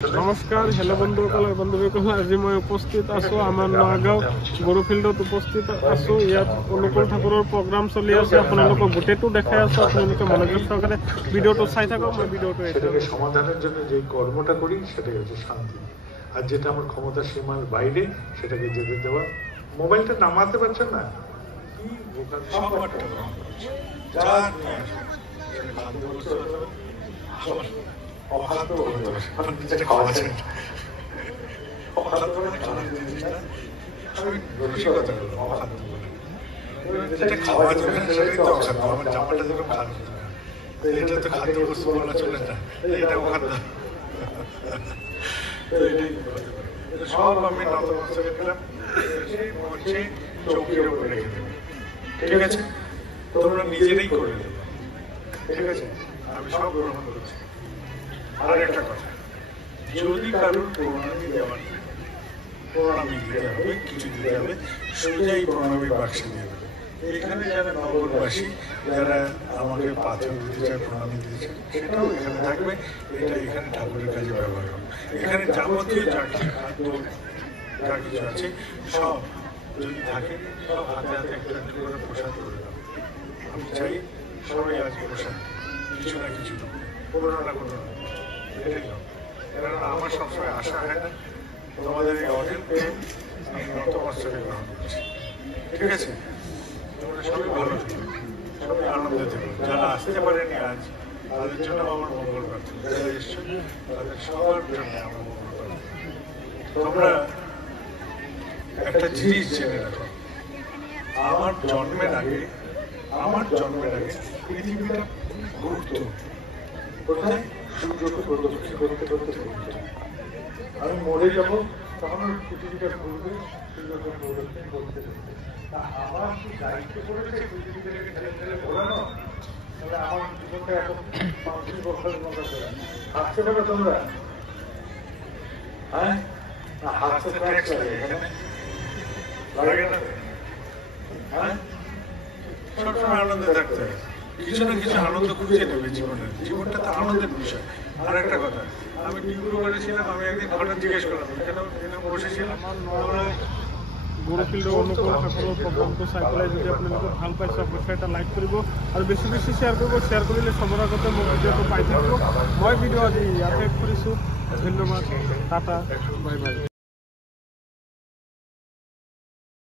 নমস্কাৰ হেল্ল' বন্ধুসকল আজি মই উপস্থিত আছো আমাৰ নগাঁও গৰু ফিল্ডত উপস্থিত আছো। ইয়াত অনুকূল ঠাকুৰৰ প্ৰগ্ৰাম চলি আছে, আপোনালোকক গোটেইটো দেখাই আছো। আপোনালোকে মনোযোগ সহকাৰে ভিডিওটো চাই থাকক। মই ভিডিওটো সেটাকে সমাধানের জন্য যে কর্মটা করি সেটাই হচ্ছে শান্তি। আর যেটা আমার ক্ষমতার সীমার বাইরে সেটাকে যেতে দেওয়া। মোবাইলটা নামাতে পারছেন না কি বোকার অখাদ্য খাওয়া যায় খাওয়া যাবে না, সেটাই তো অখাদ্য। আমার জামাটা যেরকম খাদ্য, এটা তো খাদ্য বস্তু বলা চলে না, এটা অখাদ্য। সব আমি নতমস্তকে দিলাম, মঞ্চে চৌকির উপরে রেখে দেবো। ঠিক আছে, তোমরা নিজেরাই করে দেবো। ঠিক আছে, আমি সব গ্রহণ করছি। আর একটা কথা, যদি কারোর প্রণামী দেওয়ার প্রণামী দিতে হবে, কিছু দিতে হবে, সোজা এই প্রণামী বাক্সে দিয়ে দেবে। এখানে যারা নগরবাসী, যারা আমাকে পাথর দিতে চায়, প্রণামী দিতে চায়, সেটাও এখানে থাকবে। এটা এখানে ঠাকুরের কাজে ব্যবহার হবে। এখানে যাবতীয় যা কিছু আছে সব যদি থাকে, সব হাতে হাতে একটা করে প্রসাদ করে দাও। আমি চাই সবাই আজকে প্রসাদ কিছু না কিছু কোনো না কোনো এটাই হোক। কারণ আমার সবসময় আশা হয় না তোমাদের এই অর্জন পেয়ে আমি নতমস্তকে গ্রহণ করছি। ঠিক আছে, তোমরা সবাই ভালো থেকো, সবাই আনন্দ থেকো। যারা আসতে পারেনি আজ, তাদের জন্য আমার মঙ্গল প্রার্থনা। যারা এসছে তাদের সবার জন্য আমার মঙ্গল প্রার্থনা। তোমরা একটা জিনিস জেনে রাখো, আমার জন্মের আগে পৃথিবীটা ঘুরত কোথায়? সূর্যকে প্রদক্ষিণ করতে করতে ঘুরত। আমি মরে যাব, তখন পৃথিবীটা ঘুরবে সূর্যকে প্রদক্ষিণ করতে করতে। তা আমার কি দায়িত্ব পড়েছে পৃথিবীটাকে ঠেলে ঠেলে ঘোরানো? তাহলে আমার জীবনটা এখন পাঁচটি বছরের মতো হাসতে পারো তোমরা? হ্যাঁ, না হাসতে ট্যাক্স লাগে এখানে, লাগে না? হ্যাঁ, সবসময় আনন্দে থাকতে হবে। কিছু না কিছু আনন্দ খুঁজে নেবে জীবনের। জীবনটা তো আনন্দের বিষয়। আর একটা কথা, আমি ডিগ্রি করেছিলাম, আমি একদিন হঠাৎ জিজ্ঞেস করলাম কেন বসেছিলাম। গৰু ফিল্ডৰ অনুকূল ঠাকুৰৰ প্ৰগ্ৰামটো চাই পেলাই যদি আপোনালোকে ভাল পাইছে, অৱশ্যে এটা লাইক কৰিব আৰু বেছি বেছি শ্বেয়াৰ কৰিব। শ্বেয়াৰ কৰিলে চবৰ আগতে মোৰ ভিডিঅ'টো পাই থাকিব। মই ভিডিঅ' আজি ইয়াতে কৰিছোঁ। ধন্যবাদ, টাটা, বাই বাই।